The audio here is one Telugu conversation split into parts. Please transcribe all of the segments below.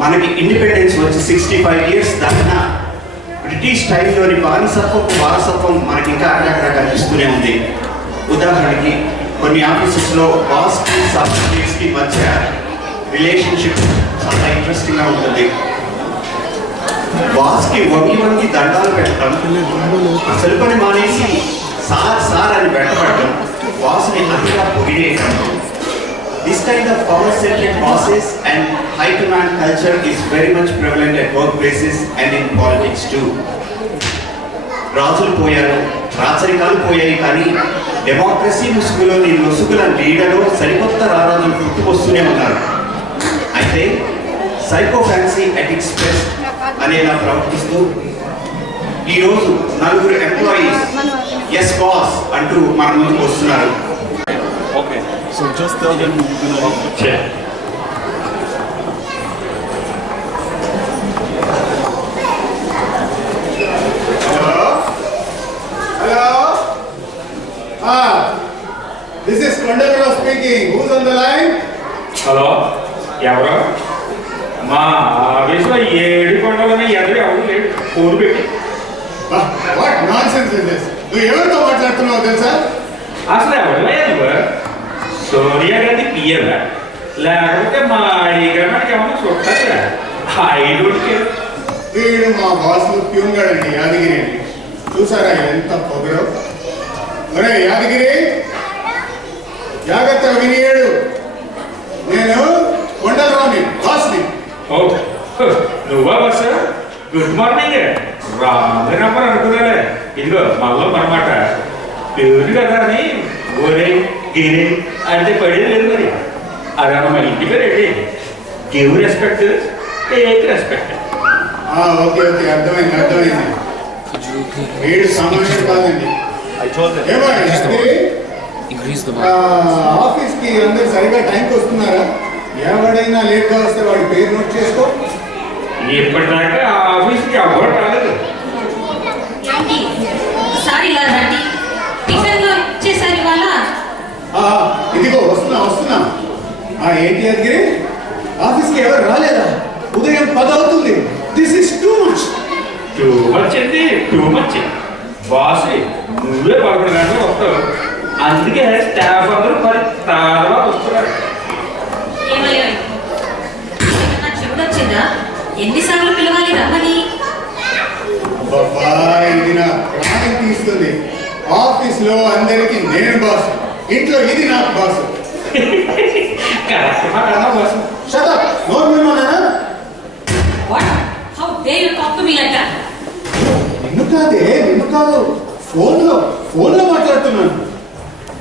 మనకి ఇండిపెండెన్స్ వచ్చి 65 years దాకా బ్రిటిష్ టైంలోని బానిసత్వపు వారసత్వం మనకి ఇంకా అక్కడక్కడ కనిపిస్తూనే ఉంది. ఉదాహరణకి కొన్ని ఆఫీసెస్లో బాస్కి సబ్సిడీస్కి మధ్య రిలేషన్షిప్ చాలా ఇంట్రెస్టింగ్గా ఉంటుంది. బాస్కి వంగి దండాలు పెట్టడం, అసలు పని మానేసి సార్ అని వెంటబడడం, బాస్ని అతిగా పొగిడేయడం. This kind of power-centric bosses and high command culture is very much prevalent at workplaces and in politics too. రాజులు పోయారు, రాచరికాలు పోయాయి, కానీ డెమోక్రసీ ముసుగులోని లొసుగుల నీడలో సరికొత్త రారాజులు పుట్టుకొస్తూనే ఉన్నారు. అయితే psycho fancy at its best అనేలా ప్రవర్తిస్తూ ఈరోజు 4 ఎంప్లాయీస్ ఎస్ బాస్ అంటూ మన ముందుకు వస్తున్నారు. Okay, so just tell them you're gonna check. Hello? This is Kondakara speaking. Who's on the line? Hello, ఎవరు? మా ఆఫీస్లో 7 కొండలని ఎవరు లేడు, ఫోన్ పెట్టి. What nonsense is this? నువ్వు ఎవరితో మాట్లాడుతున్నావు తెలుసా? అసలు ఎవరు? సోనియా గాంధీ పియ్యదా, లేకపోతే మా అడిగారికి ఏమన్నా చూస్తారా? వీడు మా బాస్ ప్యూన్ గాడండి, యాదగిరి అండి. చూసారా ఎంత పొగరు? ఒరే యాదగిరి, జాగ్రత్త వినియాడు. నేను కొండలరావుని, బాస్ని. నువ్వా bus? Good morning. Wrong number అనుకున్నాలే. ఇదిగో మళ్ళీ అనమాట, పేరు కదా అని ఒరే గిరి అంటే పడేది లేదు. మరి అదే మన ఇంటి పేరు ఏంటి? Give respect, take respect. Okay okay, అర్థమైంది. వీడు సామాన్యం కాదండి. ఆఫీస్కి అందరు సరిగా టైంకి వస్తున్నారా? ఎవడైనా లేట్గా వస్తే వాడి పేరు నోట్ చేసుకో. ఇప్పటిదాకా ఆఫీస్కి ఎవరు రాలేదు. ఇదిగో వస్తున్నా. ఏంటి అదిగిరి, ఆఫీస్కి ఎవరు రాలేదా? ఉదయం 10 అవుతుంది. దిస్ ఇస్ టూ మచ్ అండి, టూ మచ్. బాస్ నువ్వే 11 గంటలు వస్తావు, అందుకే స్టాఫ్ అందరూ మరి తర్వాత వస్తున్నారు. ఎన్నిసార్లు పిలవాలి రమ్మని? ఇది నా ప్రాణం తీస్తుంది. ఆఫీస్ లో అందరికి నేను బాస్, ఇంట్లో ఇది నాకు బాస్. నిన్ను కాదు, ఫోన్ లో మాట్లాడుతున్నాను.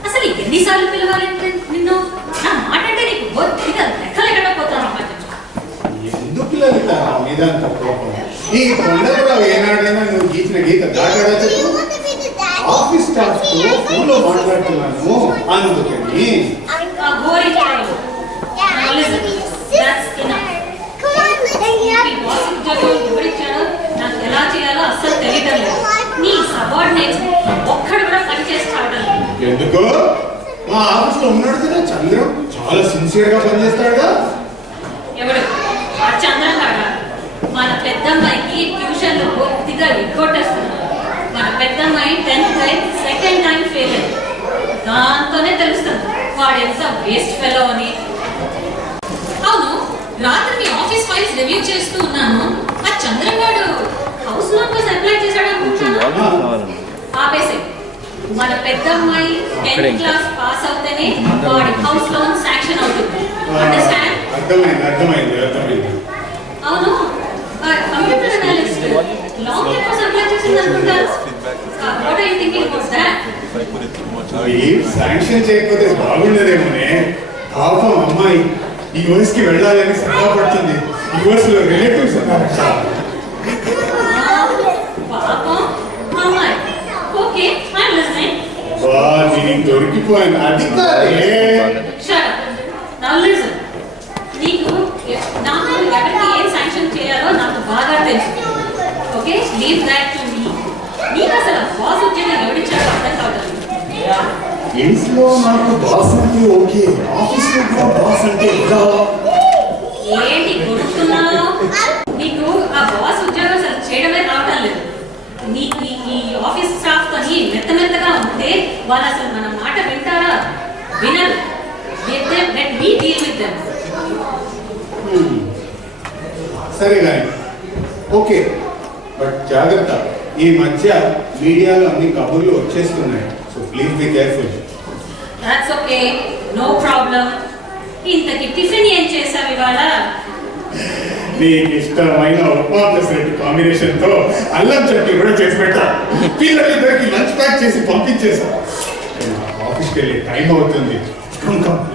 అసలు ఎన్నిసార్లు పిలవాలి నిన్ను? నా మాట అంటే నీకు బొత్తిగా లెక్కలేకపోతాను. ఎందుకు లలిత మీదంత కోపం? ఈ కొండలరావు ఏనాడైనా నువ్వు గీచిన గీత దాటాడా చెప్పు? ఆఫీస్ స్టాఫ్ తో ఫోన్ లో మాట్లాడుతున్నాను అందుకని. నాకు ఎలా చేయాలో అస్సలు తెలియటం లేదు. నీ సబార్డినేట్స్ ఒక్కడు కూడా పని చేసి చావడం లేదు. ఎందుకో? మా ఆఫీస్ లో ఉన్నాడు కదా చంద్రం, చాలా సిన్సియర్ గా పనిచేస్తాడుగా. ఎవడు? ఆ చంద్రం కాడా? మన పెద్దమ్మాయికి ట్యూషన్ లో పూర్తిగా ఎగ్గొట్టేస్తున్నాడు. మన పెద్దమ్మాయి 10th time second time fail అయింది. దాంతోనే తెలుస్తుంది వాడు ఎంత వేస్ట్ ఫెలో అని. అవును, రాత్రి మీ ఆఫీస్ ఫైల్స్ రివ్యూ చేస్తూ ఉన్నాను. ఆ చంద్రగాడు హౌస్ లోన్ కోసం అప్లై చేశాడు అనుకుంటున్నాను. ఆపేసే. మన పెద్దమ్మాయి 10th క్లాస్ పాస్ అవుతేనే వాడి హౌస్ లోన్ శాంక్షన్ అవుతుంది. అండర్స్టాండ్? అర్థమైంది. అవును, కంప్యూటర్ అనలిస్ట్ లాంగ్ టైం కోసం అప్లై చేసింది అనుకుంటారు. What are you thinking about that? Sanction చేయకపోతే బాగుండదేమోనే. పాపం అమ్మాయి ఈ యూఎస్ కి వెళ్ళాలని సలహా పడుతుంది. యూఎస్ లో రిలేటివ్స్ ఉన్నారు. పాపం అమ్మాయి. Okay, I am listening. నేను దొరికిపోయాను. అది కాదే. Shut up. Now listen. నాకు ఎవరికి ఏం శాంక్షన్ చేయాలో నాకు బాగా తెలుసు. Okay, leave that to me. నీకు అసలు బాస్ ఉద్యోగం ఎవరిచ్చాడో అర్థం కావట్లేదు. ఇంట్లో నాకు బాస్ అంటే ఓకే, ఆఫీస్ లో బాస్ అంటే ఏంటి కొడుతున్నావు? సరే కానీ ఓకే, బట్ జాగ్రత్త, ఈ మధ్య మీడియాలో అన్ని కబుర్లు వచ్చేస్తున్నాయి. So please be careful. That's okay, no problem. ఇంతకి టిఫిన్ ఏం చేసావు ఇవాళ? నీకు ఇష్టమైన ఉప్మా సెట్ కాంబినేషన్ తో అల్లం చట్నీ కూడా చేసి పెట్టా. పిల్లలిద్దరికి లంచ్ ప్యాక్ చేసి పంపించేసా. ఆఫీస్కి వెళ్ళే టైం అవుతుంది.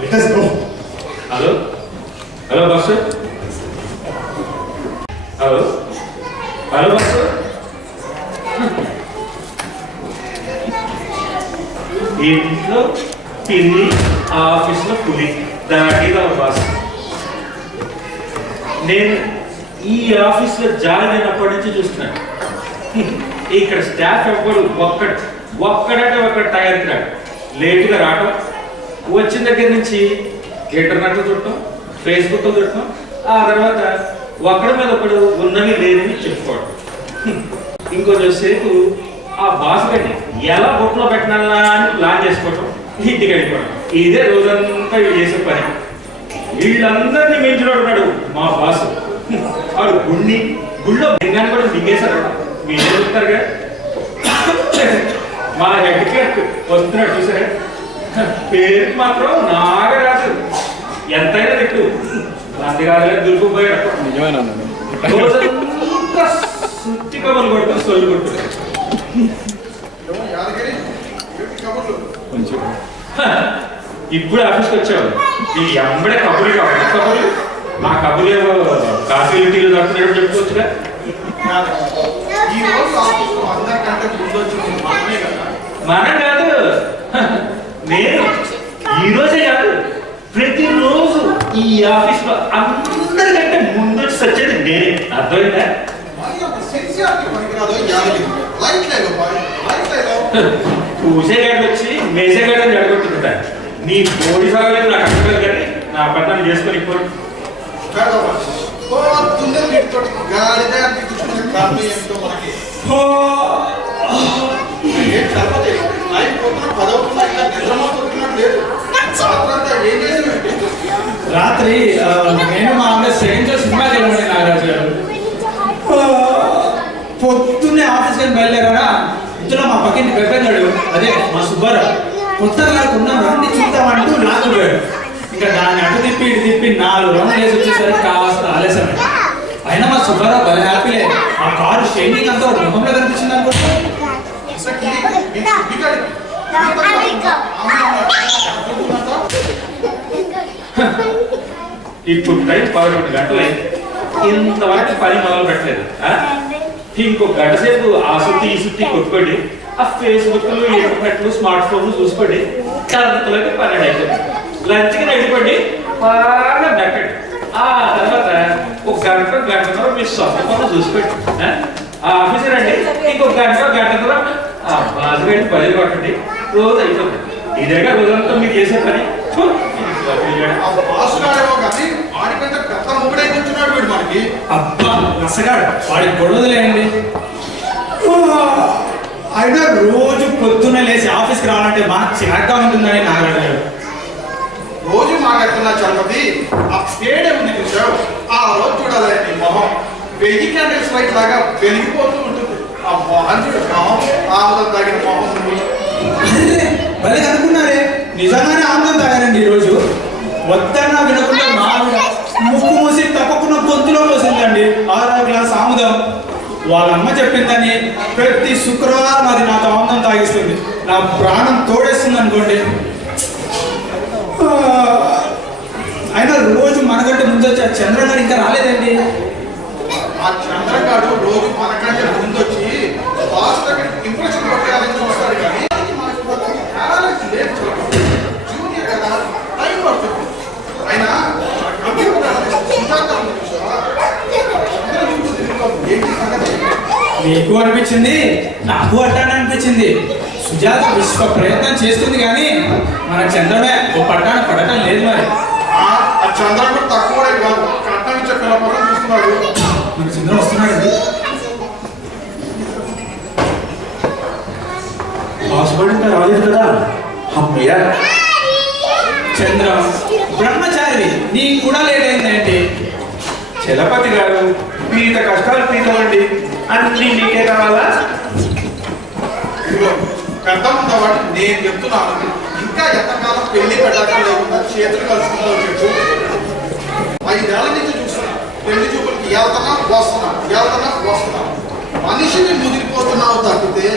Let us go. Hello hello boss, hello hello boss. ఇంట్లో పిల్లి, ఆఫీస్లో పులి, దాటిగా బాసు. నేను ఈ ఆఫీస్లో జాయిన్ అయినప్పటి నుంచి చూస్తున్నాను, ఇక్కడ స్టాఫ్ ఎవ్వడు ఒక్కడంటే ఒక్కడ టైంకి రాడు, లేటుగా రావటం, వచ్చిన దగ్గర నుంచి ఇంటర్నెట్ చుట్టం, ఫేస్బుక్ చుట్టం, ఆ తర్వాత ఒకడి మీద ఒకడు ఉన్నవి లేదని చెప్పుకోవడం. ఇంకొంచెంసేపు ఆ బాస్ గడ్డి ఎలా బొట్లో పెట్టాలా అని ప్లాన్ చేసుకోవటం, ఇంటికి వెళ్ళిపోవడం. ఇదే రోజంతా వీళ్ళు చేసే పని. వీళ్ళందరినీ మించినోడున్నాడు మా బాసు. వాడు గుళ్ళో లింగాన్ని కూడా మింగేశారు. మీరే చెప్తారుగా, మా హెడ్ క్లర్క్ వస్తున్నాడు చూసారా, పేరు మాత్రం నాగరాజు. ఎంతైనా తిట్టు, మంది కాదులే దుర్గుపోయాడు. రోజంతా సుత్తి కబుర్లు కొడుతూ సోలు కొడుతున్నాడు. ఇప్పుడు ఆఫీస్కి వచ్చావు, ఈ ఎంబడే కబుర్లు కావాలి. కబుర్లు మా కబుర్లు కాఫీ టీలు దొరుకుతున్నట్టు చెప్పుకోవచ్చుగా. మనం కాదు, నేను ఈరోజే కాదు, ప్రతిరోజు ఈ ఆఫీస్లో అందరికంటే ముందు వచ్చేది నేనే. అర్థమైందా? పూసేగాడు వచ్చి మేసేగాడు అని జరగొట్టుకుంటా. నీ పోటీ సాగలేదు నాకు అర్థం కానీ నా పట్టాన్ని చేసుకొని ఇప్పుడు రాత్రి నేను మా అమ్మ సెకండ్ షో సినిమాకి వెళ్ళండి నాగరాజు గారు. పొద్దున్నే ఆఫీస్కి వెళ్ళి బయలుదేరారా, ఇందులో మా పక్కింటి పెద్దగాడు, అదే మా సుబ్బారావు, కొత్తగా ఉన్నాం రండి చూద్దామంటూ లాక్కుపోయాడు. ఇంకా దాన్ని అటు తిప్పి ఇటు తిప్పి 4 రౌండ్లు వేసి వచ్చేసరికి కాస్త ఆలస్యమే. అయినా మా సుబ్బారావు భలే హ్యాపీలే. ఆ కారు షైనింగ్ అంతా ఒక ముఖంలో కనిపించింది అనుకుంటా. ఇప్పుడు టైం 11 గంటలైంది, ఇంతవరకు పని మొదలు పెట్టలేదు. ఇంకొక గంట సేపు ఆ సుత్తి ఈ సుత్తి కొట్టుకోండి, ఆ ఫేస్బుక్లు, ఇంటర్నెట్లు, స్మార్ట్ ఫోన్లు చూసుకోండి. కరెంట్లోకి 12 అయిపోయింది. లంచ్కి వెళ్ళిపోండి, బాగా నెట్టండి. ఆ తర్వాత ఒక గంటన్నర మీ సొంత పనులు చూసుకోండి. ఆ ఆఫీసర్ అండి ఇంకొక గంటన్నర ఆ బాజుగడ్డి పని కొట్టండి. రోజు అయిపోతుంది. ఇదేగా రోజంతా మీరు చేసే పని. అబ్బా నసగాడు, వాడికి గొడవలేండి. అయినా రోజు పొద్దున్నే లేచి ఆఫీస్కి రావాలంటే మనకు చిరాగ్గా ఉంటుందని నాగరాజు గారు. రోజు మాట్లాడుతున్నా చలపతి, ఆ పేడే ఉంది చూసావు, ఆ రోజు చూడాలి నీ మొహం 1000 క్యాండిల్స్ లైట్ లాగా వెలిగిపోతూ ఉంటుంది. ఆ మొహం చూడు, ఆముదం తాగిన మొహం. భలే అనుకున్నారే, నిజంగానే ఆనందం తాగారండి ఈరోజు. వద్దన్నా వినకుండా మామిడ ముక్కు మూసి తప్పకుండా గొంతులో పోసిందండి 6 గ్లాస్ ఆముదం. వాళ్ళ అమ్మ చెప్పిందని ప్రతి శుక్రవారం అది నాతో ఆనందం తాగిస్తుంది. నా ప్రాణం తోడేస్తుంది అనుకోండి. అయినా రోజు మనకంటే ముందు వచ్చి ఆ చంద్రన్ గారు ఇంకా రాలేదండి. ఆ చంద్రగాడు రోజు మనకంటే ముందొచ్చి బాస్ దగ్గర ఇంప్రెషన్ కొట్టాలని చూస్తాడు కానీ జూనియర్ కదా, టైం పడుతుంది. అయినా మీకు అనిపించింది, నాకు అట్టానే అనిపించింది. సుజాత విశ్వ ప్రయత్నం చేస్తుంది కానీ మన చంద్రమే ఓ పట్టాన పడటం లేదు. మరి ఆ చంద్రగుడు తక్కువ కాదు, కట్టం చెప్పిన పక్కన చూస్తున్నాడు. మన చంద్రం వస్తున్నాడండి. హాస్పిటల్ రాలేదు కదా, అమ్మయ్యా. చంద్రం బ్రహ్మచారి, నీకు కూడా లేట్ అయిందేంటి? చలపతి గారు పీత కష్టాలు పీతమండి, అన్ని నీకే కావాలా? ఇదిగో పెద్ద ఉన్నవాడు నేను చెప్తున్నాను, ఇంకా ఎంతకాలం పెళ్లి పెట్టడం లేకుండా చేతులు కలుసుకుంటావు చెప్పు. 5 ఏళ్ల నుంచి చూస్తున్నా, పెళ్లి చూపులకి వెళ్తున్నా మనిషిని ముదిరిపోతున్నావు తప్పితే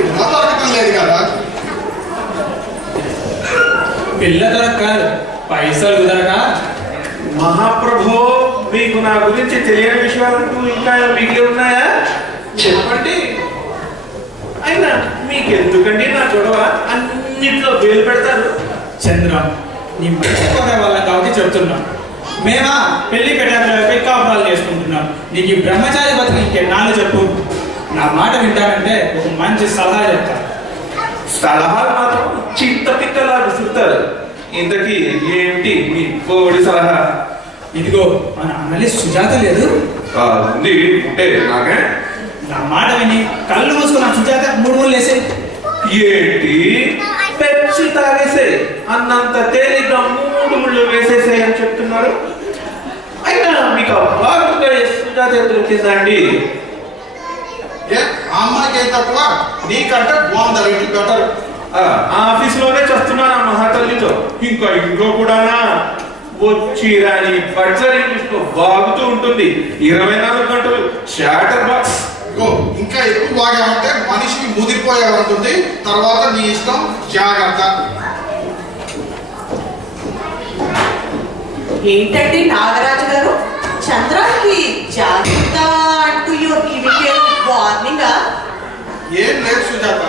ఇలా దొరకటం లేదు కదా. పిల్ల దొరక పైసలు కుదరక. మహాప్రభో, మీకు నా గురించి తెలియని విషయాలంటూ ఇంకా మిగిలి ఉన్నాయా? చెప్పండి. అయినా మీకెందుకండి నా గొడవ? అన్నింటిలో వేలు పెడతారు. చంద్ర, నీ మర్చిపోయే వాళ్ళం కాబట్టి చెప్తున్నా. మేమా పెళ్లి పెట్టాలి కాపురాలు చేసుకుంటున్నాం. నీకు ఈ బ్రహ్మచారి బతుకు ఇంకెన్నాళ్ళు చెప్పు. నా మాట వింటానంటే ఒక మంచి సలహా చెప్తా. సలహాలు మాత్రం చింత పిక్కలా విసురుతారు. ఇంతకీ ఏంటి మీ కోడి సలహా? ఇదిగో మన అన్నలి సుజాత లేదు, ఉంది ఉంటే నాకే. నా మాట విని కళ్ళు మూసుకున్న సుజాత 3 మూలు వేసే. ఏంటి పెప్సీ తాగేసే అన్నంత తేలిగ్గా 3 ముళ్ళు వేసేసే అని చెప్తున్నారు? అయినా మీకు బాగుంటే సుజాత దొరికిందా అండి? ఏ ఆ అమ్మాయికి ఏం తక్కువ? నీకంటే 100 రెట్లు బెటర్. ఆఫీసులోనే చేస్తున్నాను ఆ మహాతల్లితో, ఇంకా ఇంట్లో కూడానా? వచ్చి రాని బట్లర్ ఇంగ్లీష్ లో బాగుతూ ఉంటుంది. 24 గంటలు చాటర్ బాక్స్. ఇదిగో ఇంకా ఎక్కువ బాగా ఉంటే మనిషికి ముదిరిపోయేవాడుతుంది. తర్వాత నీ ఇష్టం, జాగ్రత్త. ఏంటండి నాగరాజు గారు, చంద్రానికి జాగ్రత్త అంటూ వార్నింగ్? ఏం లేదు సుజాత,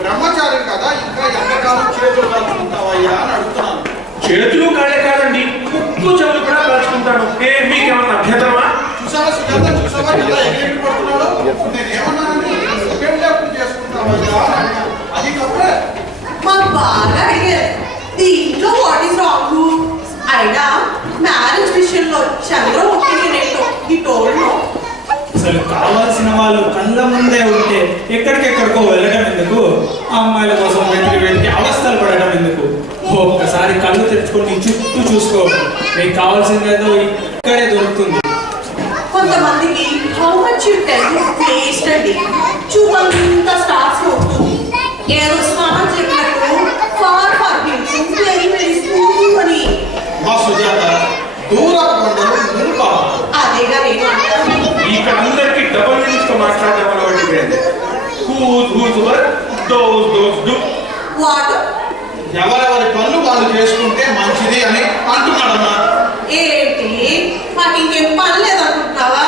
బ్రహ్మచారి కదా, ఇంకా ఎంతకాలం చేతులు కలుపుకుంటావయ్యా అని అడుగుతున్నాను. చేతులు కాడే కాదండి, ముక్కు చెవులు కూడా కలుసుకుంటాను. మీకేమన్నా అభ్యంతరమా? చూసావా సుజాత, చూసావా ఎలా ఎగిరెగిరి పడుతున్నాడు? నేనేమన్నానండి, పెళ్ళప్పుడు చేసుకుంటావయ్యా అది కప్పుడే. మాకు బాగా అడిగారు దీంట్లో వాట్ ఈస్ రాంగ్. అయినా మ్యారేజ్ విషయంలో చంద్ర ఒపీనియన్ ఏంటో ఈ టోల్లో. అసలు కావాల్సిన వాళ్ళు కళ్ళ ముందే ఉంటే ఎక్కడికెక్కడికో వెళ్ళడం ఎందుకు? ఆ అమ్మాయిల కోసం వెతికి అవస్థలు పడడం ఎందుకు? ఒక్కసారి కళ్ళు తెచ్చుకొని నీ చుట్టూ చూసుకో, నీకు కావాల్సింది ఏదో ఇక్కడే దొరుకుతుంది. కొంతమందికి how much you tell waste అండి. చూపంతా స్టార్స్ లో ఉంటుంది. ఏదో స్మార్ట్ చెప్పినట్టు ఫార్ వెరీ వెరీ స్మూత్ అని. మా సుజాత దూరపు కొండలు మునుపా. అదేగా నేను అంటాను. ఇక్కడ అందరికి డబుల్ మీనింగ్స్ తో మాట్లాడడం అలవాటు. వాట్? ఎవరెవరి పనులు వాళ్ళు చేసుకుంటే మంచిది అని అంటున్నాడమ్మా. ఏంటి మాకు ఇంకేం పని లేదనుకుంటున్నావా?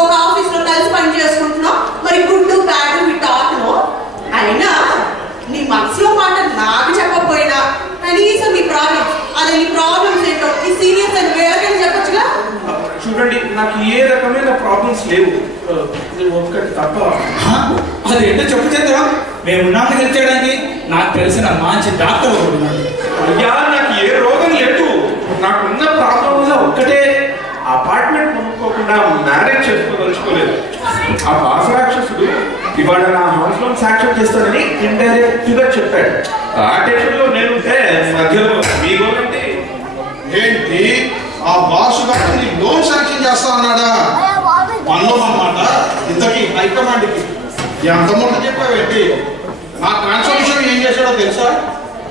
ఒక ఆఫీస్ లో కలిసి పని చేసుకుంటున్నాం, మరి గుడ్డు బ్యాడ్ టాక్ను. అయినా నీ మనసులో మాట నాకు చెప్పకపోయినా కనీసం నీ ప్రాబ్లమ్స్, అదే నీ ప్రాబ్లమ్స్ ఏంటో ఈ సీరియస్ అని వేరేకని చెప్పొచ్చుగా. చూడండి, నాకు ఏ రకమైన ప్రాబ్లమ్స్ లేవు, ఒక్కటి తప్ప. అదేంటో చెప్పు చంద్ర, మేమున్నాము హెల్ప్ చేయడానికి. నాకు తెలిసిన మంచి డాక్టర్ ఒకడు ఉన్నాడు. అయ్యా, నాకు ఏ రోగం లేదు. నాకున్న ప్రాబ్లం వల్ల ఒక్కటే, అపార్ట్మెంట్ కొనుక్కోకుండా మ్యారేజ్ చేసుకోదలుచుకోలేదు. ఆ బాసరాక్షసుడు ఇవాళ నా హౌస్ లోన్ సాక్ష్యం చేస్తానని ఇండైరెక్ట్ గా చెప్పాడు. ఆ టెన్షన్ లో నేనుంటే మధ్యలో మీ గోలంటే ఏంటి ఆ బాసు గారిని లోన్ శాంక్షన్ చేస్తా అన్నాడా? మనలో అన్నమాట. ఇంతకీ హైకమాండ్కి ఎంత మొన్న చెప్పావేంటి? నా ట్రాన్స్ఫర్మేషన్ ఏం చేశాడో తెలుసా?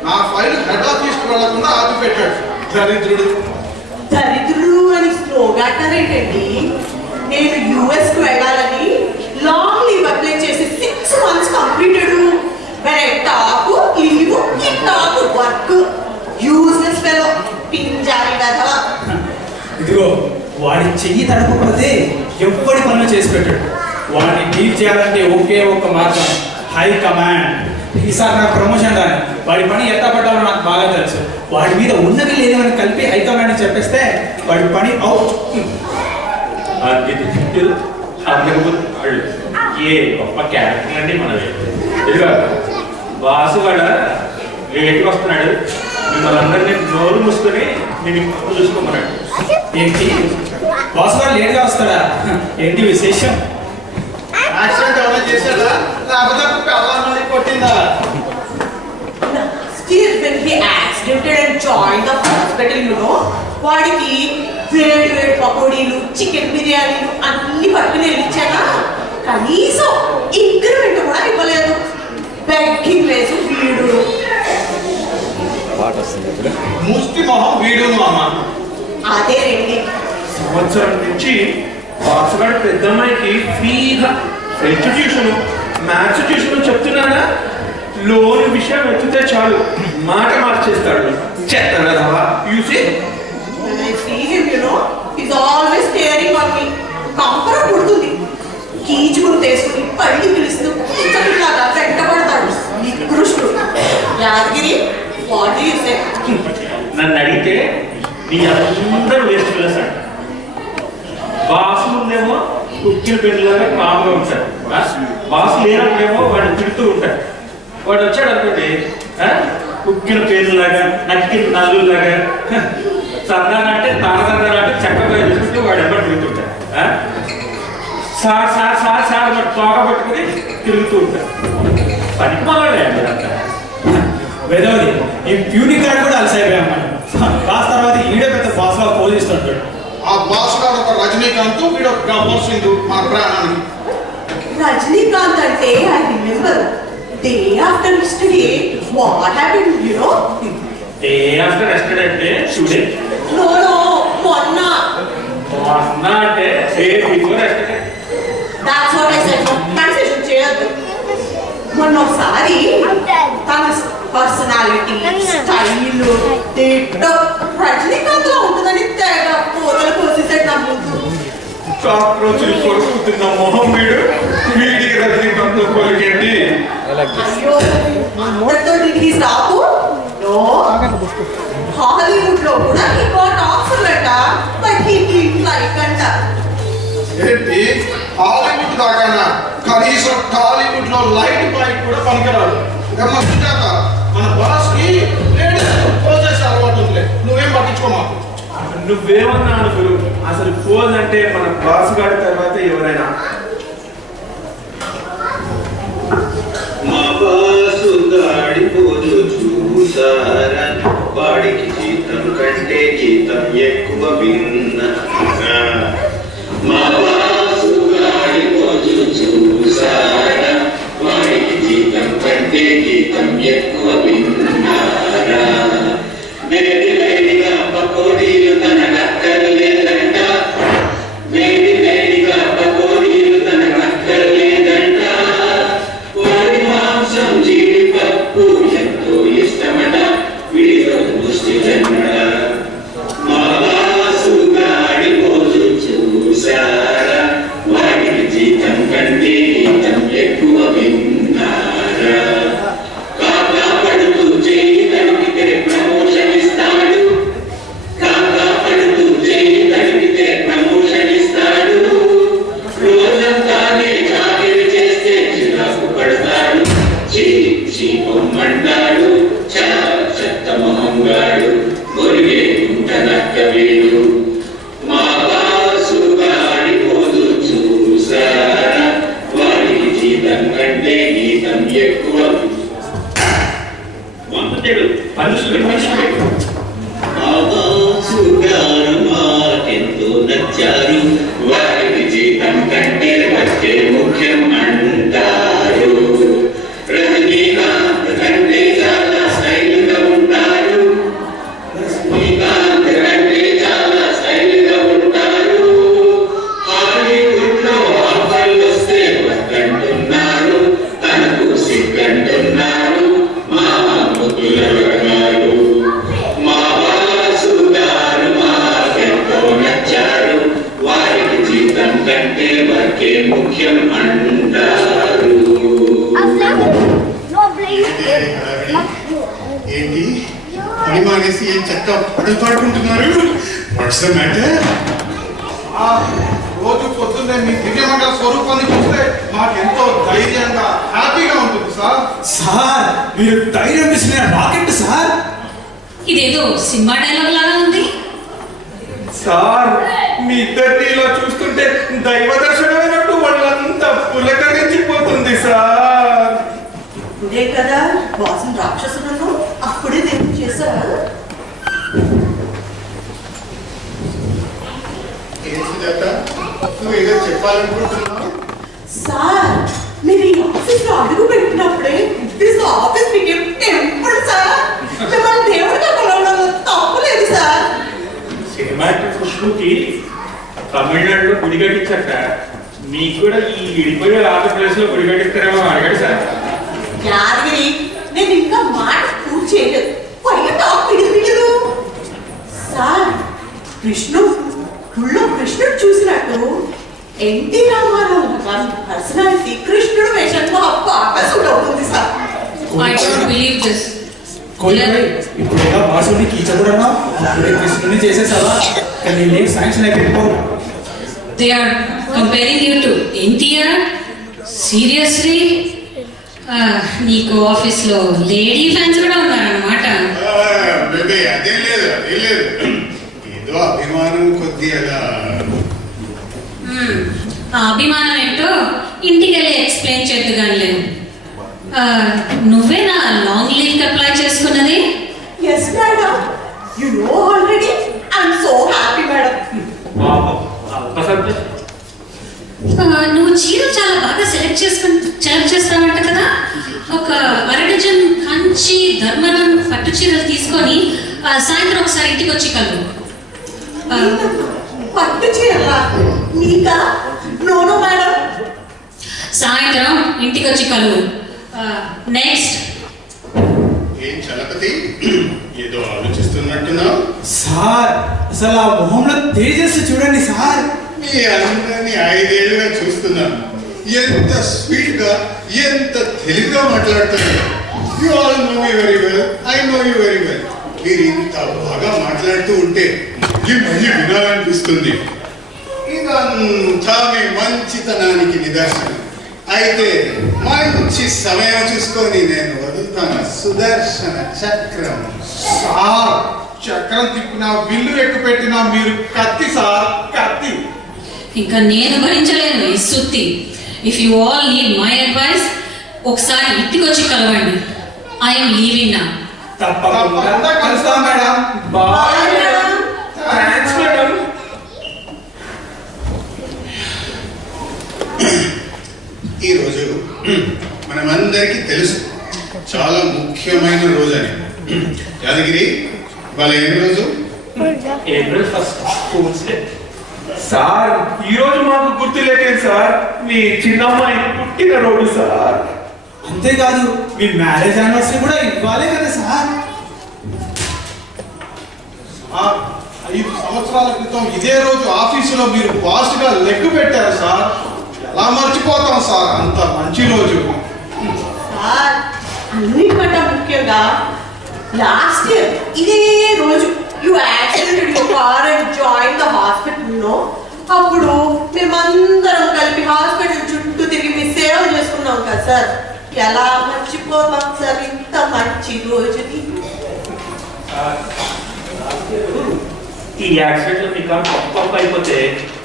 నా ఫైల్ హెడ్ ఆఫీస్కి వెళ్లకుండా ఆపి పెట్టాడు. దరిద్రుడు. దరిద్రుడు అని స్లోగా అంటారేంటండి? నేను US కు వెళ్ళాలని లాంగ్ లీవ్ అప్లై చేసి 6 months కంప్లీటెడ్. టాకు లీవ్ టాకు వర్క్. యూజ్లెస్ ఫెలో, పింజారి వెధవ. ఇదిగో వాడి చెయ్యి తడపకపోతే ఎవ్వడి పనులు చేసి పెట్టాడు. వాడిని డీల్ చేయాలంటే ఒకే ఒక్క మార్గం, హై కమాండ్. ఈసారి నాకు ప్రమోషన్ రాని వాడి పని ఎట్లా పడ్డాలో నాకు బాగా తెలుసు. వాడి మీద ఉన్నవి లేదని కలిపి హైకమాండ్ చెప్పేస్తే వాడి పని అవుట్. ఏ గొప్ప క్యారెక్టర్ అండి మనవి. ఇదిగా బాసుగాడ లేట్కి వస్తున్నాడు, మిమ్మల్ని అందరినీ నోరు మూసుకొని నేను ఇప్పుడు చూసుకోమన్నాడు. ఏంటి బాస్ గారు లేట్గా వస్తాడా? ఏంటి విశేషం? యాక్సిడెంట్ ఎవరైనా చేశాడా? లేకపోతే పెళ్ళాన్ని కొట్టిందా? Still when he accidented and joined the hospital, వాడికి వేడి వేడి పకోడీలు చికెన్ బిర్యానీలు అన్ని పట్టుకుని వెళ్ళిచ్చానా కనీసం ఇంక్రిమెంట్ కూడా ఇవ్వలేదు. బెగ్గింగ్ వేసు వీడు ముష్టి మొహం వీడును అమ్మ. అదే రండి. సంవత్సరం నుంచి బాసుగాడు పెద్దమ్మాయికి ఫ్రీగా ఫ్రెంచ్ ట్యూషన్ మ్యాథ్స్ ట్యూషన్ చెప్తున్నానా, లోన్ విషయం ఎత్తితే చాలు మాట మార్చేస్తాడు. చెత్త కదా you see. When I see him, you know, he's always staring on me. కంపర పుడుతుంది. కీచుకుని తీసుకుని పళ్ళి పిలుస్తూ కూర్చొనిలాగా వెంటబడతాడు. నికృష్టుడు. Yadagiri, what do you say? నన్ను అడిగితే నీ అందరూ వేస్ట్ చేస్తాడు. బాసు ముందేమో కుక్కిల పెళ్ళలాగా కామ్గా ఉంటాడు. బాసు లేనప్పుడేమో వాడిని తిడుతూ ఉంటాడు. వాడు వచ్చాడు అనుకోండి కుక్కిన పేర్లాగా నక్కిన నల్లులాగా సర్దానంటే తారదండాలంటే చక్కగా చూసుకుంటూ వాడు ఎప్పటి తిరుగుతుంటాడు. సార్ సార్ సార్ సార్ వాడు తోక పట్టుకుని తిరుగుతూ ఉంటాడు. పనికి మాలాడే అంతా వేదవది ఈ ప్యూని కార్డ్ కూడా అలసైపోయాం మనం. కాస్త తర్వాత ఈడే పెద్ద బాస్గా పోజిస్తుంటాడు. ఆ బాస్ గారు ఒక రజనీకాంత్, వీడు ఒక గబ్బర్ సింగ్ మన ప్రాణానికి. రజనీకాంత్ అంటే I remember day after yesterday what happened you know. Day after yesterday అంటే టుడే. నో నో మొన్న. మొన్న అంటే day before yesterday. That's what I said. Confusion చేయొద్దు. మొన్న ఒకసారి తన పర్సనాలిటీ స్టైల్ రజనీకాంత్ లో ఉంటుందని తెగ పోతలు పోసేసాడు నా ముందు. కాక్రోచులు కొడుకుతున్న మొహం వీడికి రజనీకాంత్ కొలికేంటి? అయ్యో అందరితో డిగ్రీ స్టాపు. నో హాలీవుడ్ లో కూడా హీ గాట్ ఆఫర్ లెట బట్ హీ డిడ్ లైక్ అంట. ఏంటి హాలీవుడ్ దాకానా? కనీసం టాలీవుడ్ లో లైట్ బాయ్ కూడా పనికిరాడు. సుజాత, మన బాస్ కి పోజ్ చేసే అలవాటు ఉందిలే, నువ్వేం పట్టించుకో మాకు. నువ్వేమన్నా అనుకురు, అసలు పోజ్ అంటే మన బాస్ గారి తర్వాత ఎవరైనా. మా బాసు గాడి పోజు చూసారా, వాడికి జీతం కంటే గీతం ఎక్కువ విన్నా. మా బాసు గాడి పోజు చూసారా, వాడికి జీతం కంటే గీతం ఎక్కువ విన్నారా. వేడి వేడిగా పకోడీలు తనకక్కర్లేదంట, వేడి వేడిగా పకోడీలు తనకక్కర్లేదంట. వాడి మాంసం జీడిపప్పు ఎంతో ఇష్టమట, వీడిలో ముష్టి జన్మడ. మా బాసు గాడి పోజు చూసారా, వాడికి జీతం కంటే గీతం ఎక్కువ విన్నారా. కాకా పడుతూ చేయి తడిపితే ప్రమోషన్ ఇస్తాడు, కాకా పడుతూ చేయి తడిపితే ప్రమోషన్ ఇస్తాడు. రోజంతానే చాకిరి చేస్తే చిరాకు పడతాడు, చీ చీ పొమ్మంటాడు. చెత్త మొహంగాడు, ఒరిగే గుంటనక్క వీడు. మా బాసు గాడి పోజు చూసారా, వాడికి జీతం కంటే గీతం ఎక్కువ. వందడు పనులు మా బాసు గారు మాకెంతో నచ్చారు, వారికి జీతం కంటే వచ్చే ముఖ్యం అంటారు. రజనీకాంత్ కంటే చాలా స్టైల్గా ఉంటారు, రజనీకాంత్ కంటే చాలా స్టైల్గా ఉంటారు. హాలీవుడ్ లో ఆఫర్లు వస్తే వద్దంటున్నారు, తనకు సిగ్గంటున్నారు మా ముద్దుల గారు. మా బాసు గారు మాకెంతో నచ్చారు, వారికి జీతం కంటే వర్కే ముఖ్యం అంటారు. ఏంటి పని మానేసి ఏం చెక్క పడులు పాడుకుంటున్నారు? What's the matter? ఆ రోజు పొద్దున్నే మీ దివ్యమంగళ స్వరూపాన్ని చూస్తే మాకెంతో ధైర్యంగా హ్యాపీగా ఉంటుంది సార్. సార్ మీరు ధైర్యం ఇచ్చిన రాకెట్ సార్. ఇదేదో సినిమా డైలాగ్ లాగా ఉంది. సార్ మీ ఇద్దరిని ఇలా చూస్తుంటే దైవ దర్శనమైనట్టు వాళ్ళంతా పులకరించిపోతుంది సార్. ఇదే కదా బాసుని రాక్షసులను అప్పుడే దేవుడు చేశారు. నువ్వు ఏదో చెప్పాలనుకుంటున్నావు? సార్ మీరు ఈ ఆఫీస్ లో అడుగు పెట్టినప్పుడే దిస్ ఆఫీస్ మీకు టెంపుల్ సార్. మిమ్మల్ని దేవుడిగా కొలవడంలో తప్పులేదు సార్. సినిమా పుష్పుకి తమిళనాడులో గుడి కట్టించట, మీకు కూడా ఈ విడిపోయే ఆంధ్రప్రదేశ్ లో గుడి కట్టిస్తారేమో అడగండి సార్. యాదగిరి, నేను ఇంకా మాట పూర్తి చేయలేదు. పైన టాప్ పిడిపిడు సార్. గుళ్ళో కృష్ణుడు చూసినట్టు ఎన్టీ రామారావు పర్సనాలిటీ కృష్ణుడు వేషంలో బాగా సూట్ అవుతుంది sir. I don't believe this. ఇప్పుడు భాషని కీచకూడనా అప్పుడే కృష్ణుని చేసేసావా? కానీ నీకు శాంక్షన్ అయిపోయి They are comparing you to NTR? Seriously? నీకు ఆఫీస్లో లేడీ ఫ్యాన్స్ కూడా ఉన్నారన్నమాట. బేబీ అదేం లేదు, ఏదో అభిమానం కొద్ది అలా. ఆ అభిమానం ఏంటో ఇంటికి వెళ్ళి ఎక్స్ప్లెయిన్ చేద్దుగాని లేదు. నువ్వేనా లాంగ్ లీవ్ అప్లై చేసుకున్నది? Yes madam, you know already. I'm so happy madam. నువ్వు చీర చాలా బాగా సెలెక్ట్ చేస్తావంట కదా. ఒక అరడజన్ కంచి ధర్మరం పట్టు చీరలు తీసుకొని సాయంత్రం ఒకసారి ఇంటికి వచ్చి కలువు. పట్టు చీరలా నీకా? నోను మేడం. సాయంత్రం ఇంటికి వచ్చి కలువు. నెక్స్ట్. ఏం చలపతి, ఏదో ఆలోచిస్తున్నట్టున్నావు? సార్ అసలు ఆ మొహంలో తేజస్సు చూడండి సార్. మీ అందరినీ 5 ఏళ్ళుగా చూస్తున్నాను. ఎంత స్వీట్ గా, ఎంత తెలివిగా మాట్లాడుతున్నారు. You all know me very well, I know you very well. మీరు ఇంత బాగా మాట్లాడుతూ ఉంటే మళ్ళీ వినాలనిపిస్తుంది. ఇదంతా మీ మంచితనానికి నిదర్శనం. అయితే మంచి సమయం చూసుకొని నేను వదులుతాను సుదర్శన చక్రం. సార్, చక్రం తిప్పినా విల్లు ఎక్కువ పెట్టినా మీరు కత్తి సార్, కత్తి. ఇంకా నేను భరించలేను ఈ సుత్తి. If you all need my advice, ఒకసారి ఇంటికి వచ్చి కలవండి. ఐఎమ్ లీవింగ్ నా. తప్పకుండా కలుస్తాం madam. Bye madam. Thanks madam. ఈరోజు మనమందరికీ తెలుసు చాలా ముఖ్యమైన రోజు అని. యాదగిరి, ఇవాళ ఏం రోజు? April 1st schools day. Sir, ఈ రోజు మాకు గుర్తులేకేం సార్, మీ చిన్నమ్మాయి పుట్టినరోజు సార్. అంతేకాదు మీ మ్యారేజ్ యానివర్సరీ కూడా ఇవ్వాలే కదా సార్. 5 సంవత్సరాల క్రితం ఇదే రోజు ఆఫీసులో మీరు బాస్ గా లెగ్ పెట్టారు సార్. ఎలా మర్చిపోతాం సార్ అంత మంచి రోజు. సార్, అన్నిటికంటే ముఖ్యంగా లాస్ట్ ఇయర్ ఇదే రోజు you accidented your car and join the hospital no. అప్పుడు మేమందరం కలిపి హాస్పిటల్ చుట్టూ తిరిగి మీ సేవ చేసుకున్నాం కదా సార్. ఎలా మర్చిపోతాం సార్ ఇంత మంచి రోజుని. ఈ యాక్సిడెంట్ మీ కారు పప్ప అయిపోతే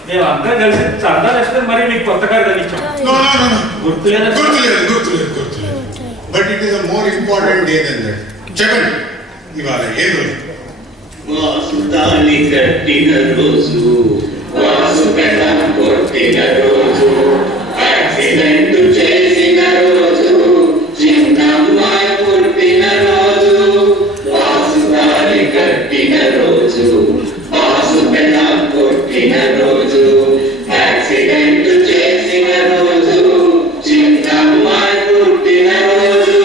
మేము అంతా కలిసి చందా వేసుకొని మరి మీకు కొత్త కారు కలిగించాం. గుర్తులేదా? గుర్తులేదు. But it is a more important day than that. చెప్పండి, ఇవాళ ఏం రోజు? వాసు తాళి కట్టిన రోజు, వాసు పెళ్ళం కొట్టిన రోజు, యాక్సిడెంట్ చేసిన రోజు, చిన్నమ్మాయి పుట్టిన రోజు. వాసు తాళి కట్టిన రోజు, వాసు పెళ్ళం కొట్టిన రోజు, యాక్సిడెంట్ చేసిన రోజు, చిన్నమ్మాయి పుట్టిన రోజు.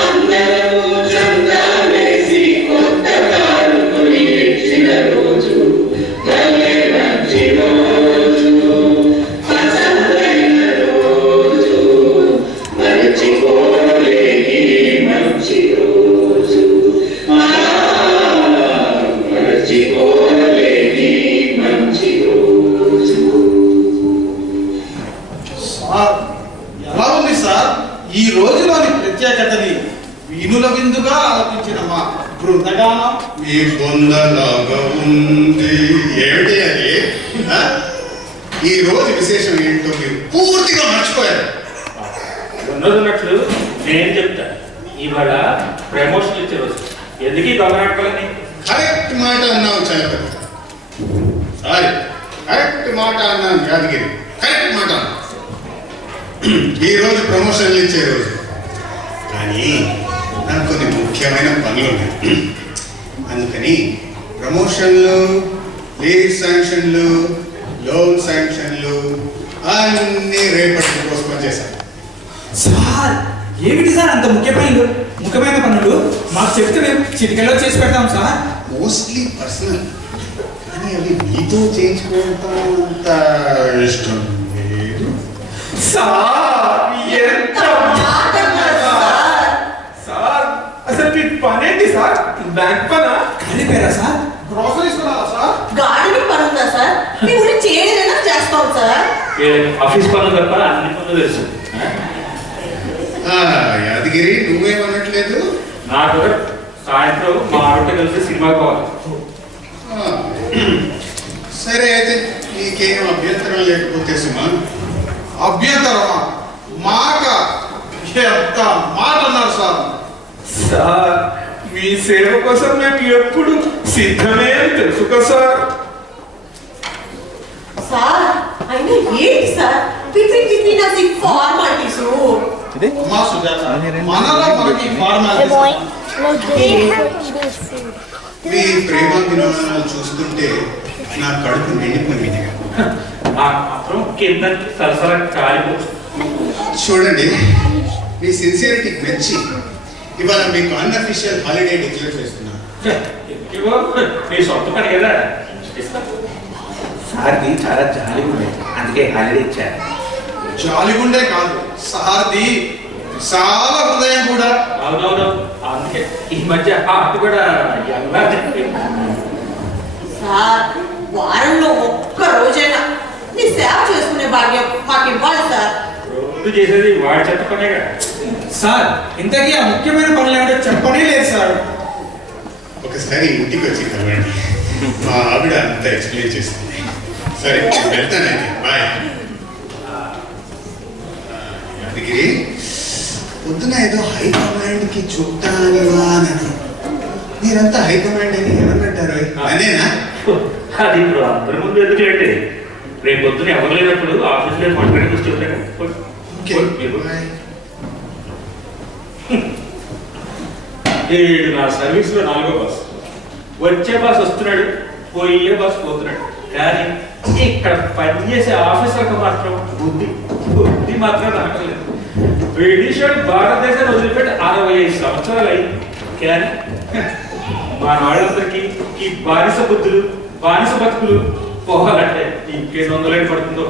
అందరము చందా వేసి కొత్త కారు కొని ఇచ్చిన రోజు, భలే మంచి రోజు, పసందైన రోజు, మరచిపోలేని మంచి రోజు, మరచిపోలేని మంచి రోజు. సార్, ఎలా ఉంది సార్ ఈ రోజులోని ప్రత్యేకతని వీణుల విందుగా ఆలపించిన మా బృందగానం? మీ బొందలాగా ఉంది. ఏమిటి అది? ఆ? ఈ రోజు విశేషం ఏంటో మీరు పూర్తిగా మర్చిపోయారు. ఉన్నట్లు నేను చెప్తా. ఇవాళ ప్రమోషన్ ఇచ్చే రోజు. ఎందుకు ఈ దొంగనాటకాలని? కరెక్ట్ మాట అన్నావు చలపతి. సారీ, కరెక్ట్ మాట అన్నాను యాదగిరి, కరెక్ట్ మాట. ఈరోజు ప్రమోషన్లు ఇచ్చే రోజు, కానీ నాకు కొన్ని ముఖ్యమైన పనులు ఉన్నాయి. అందుకని ప్రమోషన్లు, లీవ్ శాంక్షన్లు, లోన్ శాంక్షన్లు అన్నీ రేపటికి పోస్ట్పోన్ చేశాను. సార్ ఏమిటి సార్ అంత ముఖ్యమైన పనులు? మాకు చెప్తే మేము చిటికలో చేసి పెడతాం సార్. మోస్ట్లీ పర్సనల్, కానీ అవి మీతో చేయించుకోవటం అంత ఇష్టం లేదు. సార్ ఎంత మాట అన్నారు సార్. సార్ అసలు మీ పనేంటి సార్? బ్యాంక్ పనా? కలిపారా సార్? గ్రోసరీస్ కొనాలా సార్? గార్డెనింగ్ పని ఉందా సార్? మీ గురించి ఏదైనా చేస్తాం సార్. ఆఫీస్ పనులు తప్ప అన్ని పనులు తెలుసు. యాదగిరి నువ్వేమనట్లేదు? నాకు సాయంత్రం మా ఆవిడ కలిసి సినిమా కావాలి. సరే అయితే నీకేం అభ్యంతరం లేకపోతే సుమా. అభ్యంతరమా? మాట ఎంత మాట అన్నారు సార్. సార్ మీ సేవ కోసం మేము ఎప్పుడు సిద్ధమే అని తెలుసు కదా సార్. సార్ అయినా ఏంటి సార్ బిట్వీన్ అస్ ఈ ఫార్మాలిటీస్? మా సుజాత, మనలో మనకి ఫార్మాలిటీస్. మీ ప్రేమ వినోదాలు చూస్తుంటే నా కడుపు నిండిపోయింది. నాకు మాత్రం కింద సరసర కాలిపోతుంది. చూడండి, మీ సిన్సియరిటీకి మెచ్చి ఇవాళ మీకు అన్అఫీషియల్ హాలిడే డిక్లేర్ చేస్తున్నాను. ఇవ్వ నీ సొంత పని కదా. సార్ది చాలా జాలిగా ఉంది, అందుకే హాలిడే ఇచ్చారు. జాలిగుండే కాదు సార్ది చాలా హృదయం కూడా. అవునవును, అందుకే ఈ మధ్య హార్ట్ కూడా ఎలా సార్ వారంలో ఒక్క రోజైనా మీ సేవ చేసుకునే భాగ్యం మాకు ఇవ్వాలి సార్. రోజు చేసేది వాడి చెత్త పనేగా. సార్ ఇంతకీ ఆ ముఖ్యమైన పనులు ఏమిటో చెప్పనే లేదు సార్. ఒకసారి ఇంటికి వచ్చి కలవండి, మా ఆవిడ అంతా ఎక్స్ప్లెయిన్ చేస్తుంది. సరే వెళ్తానండి, బాయ్. యాదగిరి, పొద్దున ఏదో హైకమాండ్కి చుట్టాలి అని, మీరంతా హైకమాండ్ అని ఎవరంటారు? అదేనా? అది ఇప్పుడు అందరి ముందు ఎందుకులేండి. రేపు పొద్దున ఎవరు లేనప్పుడు ఆఫీస్లో మాట్లాడి కూర్చుంటాను. ఏడు నా సర్వీస్లో 4వ బస్. వచ్చే బస్ వస్తున్నాడు, పోయే బస్ పోతున్నాడు. కానీ ఇక్కడ పనిచేసే ఆఫీసర్కి మాత్రం బుద్ధి మాత్రం రావట్లేదు. బ్రిటిష్ భారతదేశాన్ని వదిలిపెట్టి 65 సంవత్సరాలు అయింది. కానీ మన వాళ్ళందరికీ ఈ బానిస బుద్ధులు, బానిస బతుకులు పోవాలంటే ఇంకెన్ని వందలైన పడుతుందో.